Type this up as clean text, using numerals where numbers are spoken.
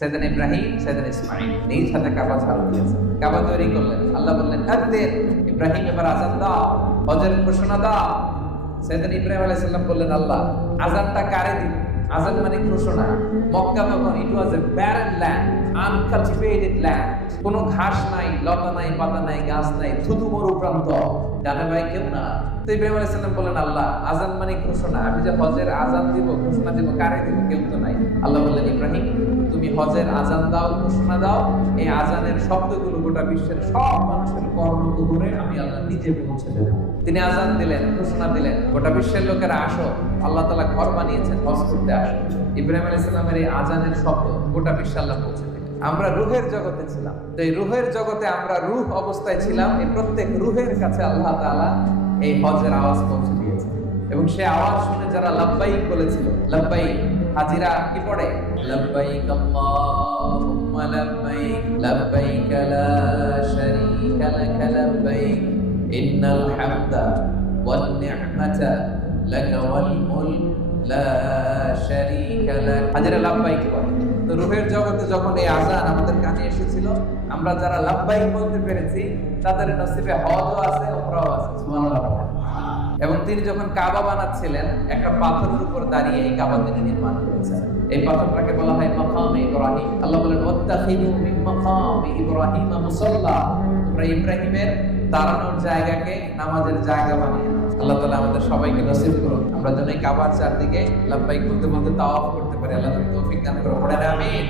সাইয়েদনা ইব্রাহিম, সাইয়েদনা ইসমাঈল এই সাথে কাবা ঝাড়ু দিয়েছে, কাবা তৈরি করলেন। আল্লাহ বললেন আযিন, ইব্রাহিম এবার আযান দাও, হজের ঘোষণা দাও। সাইয়েদনা ইব্রাহিম আলাইহিস সালাম বললেন আল্লাহ আযানটা কারে দিব? আযান মানে ঘোষণা। মক্কা তখন ইট ওয়াজ এ ব্যারেন ল্যান্ড, আনকালটিভেটেড ল্যান্ড, কোনো ঘাস নাই, লতা নাই, পাতা নাই, গাছ নাই, থুতু মরু প্রান্ত, ডানে ভাই কেউ না। তো ইব্রাহিম আলাইহিস সালাম বললেন আল্লাহ আযান মানে ঘোষণা, আমি যে হজের আযান দিব, ঘোষণা দিব, কারে দিব? কেউ তো নাই। আল্লাহ বললেন ইব্রাহিম তুমি হজের আযান দাও, ঘোষণা দাও, এই আযানের শব্দগুলো গোটা বিশ্বের সব মানুষের কর্ণকুহরে আমি আল্লাহ নিজে পৌঁছে দেব। তিনি আযান দিলেন, ঘোষণা দিলেন, গোটা বিশ্বের লোকেরা আসো, আল্লাহ তাআলা ঘর বানিয়েছেন, হজ করতে আসো। ইব্রাহিম আলাইহিস সালামের এই আযানের শব্দ গোটা বিশ্বে আল্লাহ পৌঁছে দিলেন। আমরা রূহের জগতে ছিলাম, তো এই রূহের জগতে আমরা রূহ অবস্থায় ছিলাম, এই প্রত্যেক রূহের কাছে আল্লাহ তাআলা এই হজের আওয়াজ পৌঁছে দিয়েছে। এবং সে আওয়াজ শুনে যারা লাব্বাইক বলেছিল, লাব্বাইক হাজিরা কি পড়ে? লাব্বাইক আল্লাহুম্মা লাব্বাইক, লাব্বাইক লা শারীকা লাক লাব্বাইক, ইন্নাল হামদা ওয়ান নি'মাতা লাকা ওয়াল মুলক লা শারীকা লাক। হাজিরা লাব্বাইক পড়ে। তো রূহের জগতে যখন এই আযান আমাদের কানে এসেছিল, আমরা যারা লাব্বাইক বলতে পেরেছি তাদের নসিবে হজও আছে, উমরাও আছে। সুবহানাল্লাহ। এবং তিনি যখন কাবা বানাচ্ছিলেন, একটা পাথরের উপর দাঁড়িয়ে এই কাবা তিনি নির্মাণ করেছেন। এই পাথরটাকে বলা হয় মাকামে ইব্রাহিম। আল্লাহ বলেন ওয়াত্তাখিযু মিন মাকামি ইব্রাহিম মুসাল্লা, তোমরা ইব্রাহিমের দাঁড়ানোর জায়গাকে নামাজের জায়গা বানিয়ে নাও। আল্লাহ তাআলা আমাদের সবাইকে নসিব করুন, আমরা যেন এই কাবার চারদিকে লাব্বাইক বলতে বলতে তাওয়াফ করতে পারি। আল্লাহ তৌফিক দান করুন। পড়েন আমিন।